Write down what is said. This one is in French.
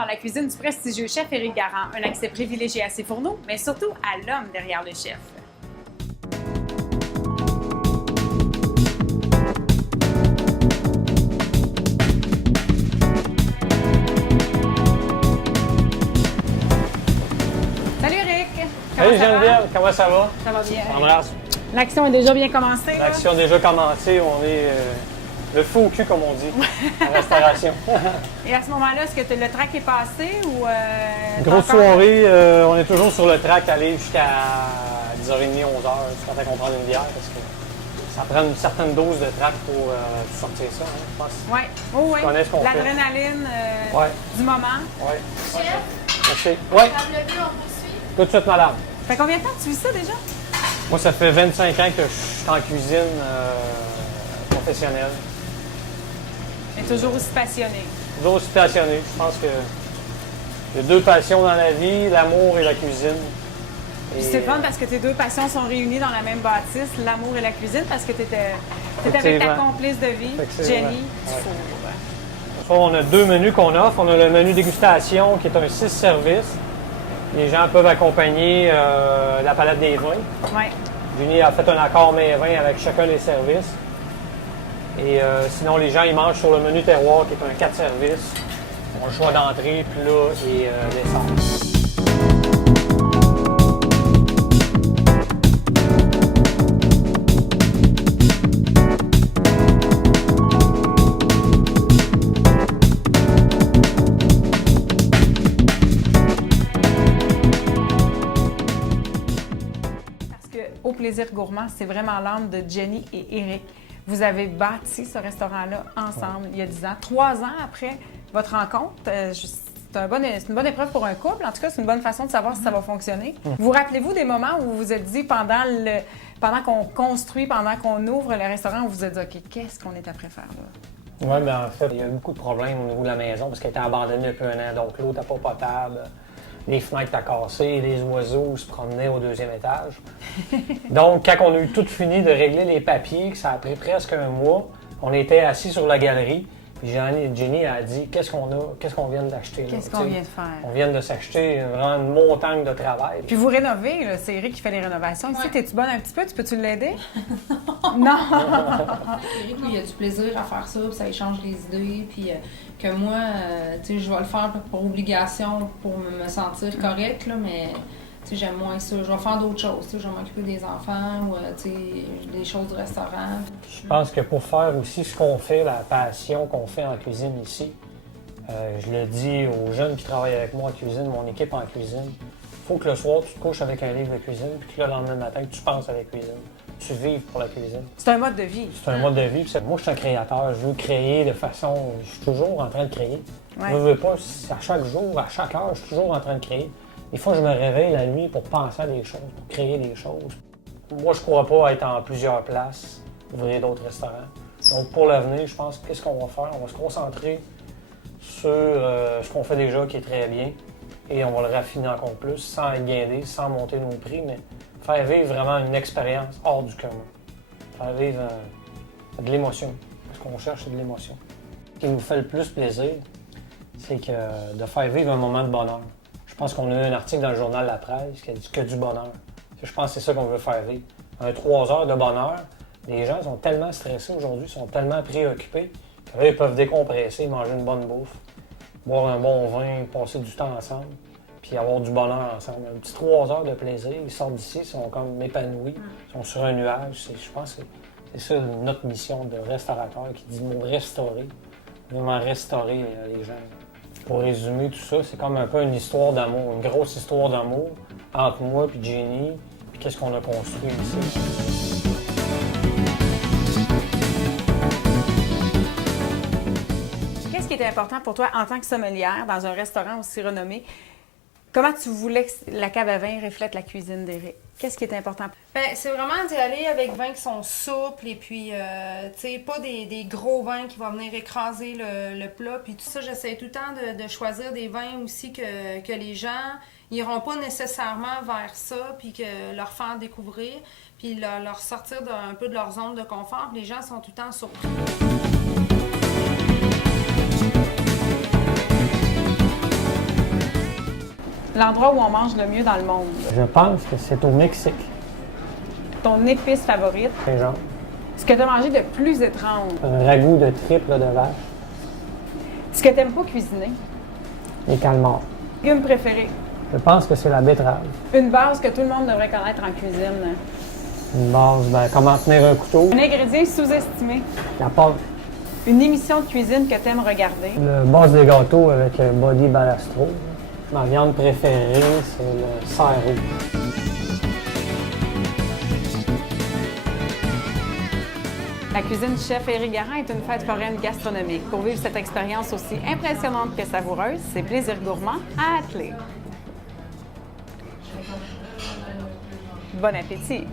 dans la cuisine du prestigieux chef Éric Garand, un accès privilégié à ses fourneaux, mais surtout à l'homme derrière le chef. Salut Éric! Salut Geneviève, comment ça va? Ça va bien. On embrasse. L'action est déjà bien commencée. là? L'action a déjà commencé, on est le feu au cul, comme on dit, en restauration. Et à ce moment-là, est-ce que le track est passé ou... Grosse t'as encore- soirée, on est toujours sur le track, aller jusqu'à 10h30, 11h, jusqu'à temps qu'on prenne une bière, parce que ça prend une certaine dose de track pour sortir ça, hein, je pense. Oui, oh, oui. connais ce qu'on fait. L'adrénaline Ouais. du moment. Ouais. Chef, Merci. Oui, table bleue, on poursuit. tout de suite, madame. Ça fait combien de temps que tu vis ça déjà? Moi, ça fait 25 ans que je suis en cuisine professionnelle. Mais toujours aussi passionné. Toujours aussi passionné. Je pense que j'ai deux passions dans la vie, l'amour et la cuisine. Puis c'est fun parce que tes deux passions sont réunies dans la même bâtisse, l'amour et la cuisine, parce que tu étais avec ta Effectivement. complice de vie, Effectivement. Jenny Ouais. Dufour. Ce soir, on a deux menus qu'on offre. On a le menu dégustation qui est un 6 services. Les gens peuvent accompagner la palette des vins. Oui. Jenny a fait un accord mets vin avec chacun des services. Et sinon, les gens ils mangent sur le menu terroir qui est un 4 services. On a le choix d'entrée, plat et dessert. Parce que Au Plaisir Gourmand, c'est vraiment l'âme de Jenny et Éric. Vous avez bâti ce restaurant-là ensemble il y a 10 ans. 3 ans après votre rencontre, c'est une bonne épreuve pour un couple. En tout cas, c'est une bonne façon de savoir si ça va fonctionner. Vous rappelez-vous des moments où vous vous êtes dit, pendant qu'on construit, pendant qu'on ouvre le restaurant, vous vous êtes dit, OK, qu'est-ce qu'on est après faire là? Oui, mais en fait, il y a eu beaucoup de problèmes au niveau de la maison parce qu'elle était abandonnée depuis un an. Donc, l'eau n'était pas potable, les fenêtres étaient cassées, les oiseaux se promenaient au deuxième étage. Donc, quand on a eu tout fini de régler les papiers, ça a pris presque un mois, on était assis sur la galerie. Puis Jenny a dit, qu'est-ce qu'on vient d'acheter? là? Qu'est-ce qu'on Tu sais, vient de faire? On vient de s'acheter vraiment une montagne de travail. Puis vous rénovez, là, c'est Éric qui fait les rénovations. Ici, Ouais. t'es-tu bonne un petit peu? Tu peux-tu l'aider? Non! Éric, lui, il a du plaisir à faire ça, puis ça échange les idées, puis que moi, tu sais, je vais le faire pour obligation, pour me sentir correcte, là, mais tu sais, j'aime moins ça. Je vais faire d'autres choses, tu sais, je vais m'occuper des enfants ou, tu sais, des choses du restaurant. Je pense que pour faire aussi ce qu'on fait, la passion qu'on fait en cuisine ici, je le dis aux jeunes qui travaillent avec moi en cuisine, mon équipe en cuisine, il faut que le soir, tu te couches avec un livre de cuisine, puis que le lendemain matin, tu penses à la cuisine. Tu vives pour la cuisine. C'est un mode de vie. C'est un mode de vie. Puis moi, je suis un créateur. Je veux créer de façon... Je suis toujours en train de créer. Ouais. Je veux pas, à chaque jour, à chaque heure, je suis toujours en train de créer. Des fois, je me réveille la nuit pour penser à des choses, pour créer des choses. Moi, je ne crois pas être en plusieurs places, ouvrir d'autres restaurants. Donc, pour l'avenir, je pense qu'est-ce qu'on va faire? On va se concentrer sur ce qu'on fait déjà, qui est très bien, et on va le raffiner encore plus, sans être guindé, sans monter nos prix, mais faire vivre vraiment une expérience hors du commun. Faire vivre de l'émotion. Ce qu'on cherche, c'est de l'émotion. Ce qui nous fait le plus plaisir, c'est que de faire vivre un moment de bonheur. Je pense qu'on a eu un article dans le journal La Presse qui a dit que du bonheur. Je pense que c'est ça qu'on veut faire vivre. Un 3 heures de bonheur. Les gens sont tellement stressés aujourd'hui, sont tellement préoccupés qu'ils peuvent décompresser, manger une bonne bouffe, boire un bon vin, passer du temps ensemble, puis avoir du bonheur ensemble. Un petit 3 heures de plaisir. Ils sortent d'ici, ils sont comme épanouis, ils sont sur un nuage. Je pense que c'est ça notre mission de restaurateur qui dit nous restaurer, vraiment restaurer les gens. Pour résumer tout ça, c'est comme un peu une histoire d'amour, une grosse histoire d'amour entre moi et Jenny, puis qu'est-ce qu'on a construit ici. Qu'est-ce qui était important pour toi en tant que sommelière dans un restaurant aussi renommé? Comment tu voulais que la cave à vin reflète la cuisine d'Éric? Qu'est-ce qui est important? Ben, c'est vraiment d'y aller avec vins qui sont souples et puis, tu sais, pas des gros vins qui vont venir écraser le plat. Puis tout ça, j'essaie tout le temps de choisir des vins aussi que les gens n'iront pas nécessairement vers ça, puis que leur faire découvrir, puis leur sortir un peu de leur zone de confort. Puis les gens sont tout le temps surpris. L'endroit où on mange le mieux dans le monde. Je pense que c'est au Mexique, Ton épice favorite. Saint-Jean. Ce que tu as mangé de plus étrange. Un ragoût de triple de vache, Ce que tu n'aimes pas cuisiner. les calmars. Légume préféré. Je pense que c'est la betterave. Une base que tout le monde devrait connaître en cuisine. Une base, ben, comment tenir un couteau, Un ingrédient sous-estimé. la pâte, Une émission de cuisine que tu aimes regarder. le base des gâteaux avec Body Balastro. Ma viande préférée, c'est le cerf rouge. La cuisine du chef Éric Garand est une fête foraine gastronomique. Pour vivre cette expérience aussi impressionnante que savoureuse, c'est Plaisir Gourmand à Attelé. Bon appétit!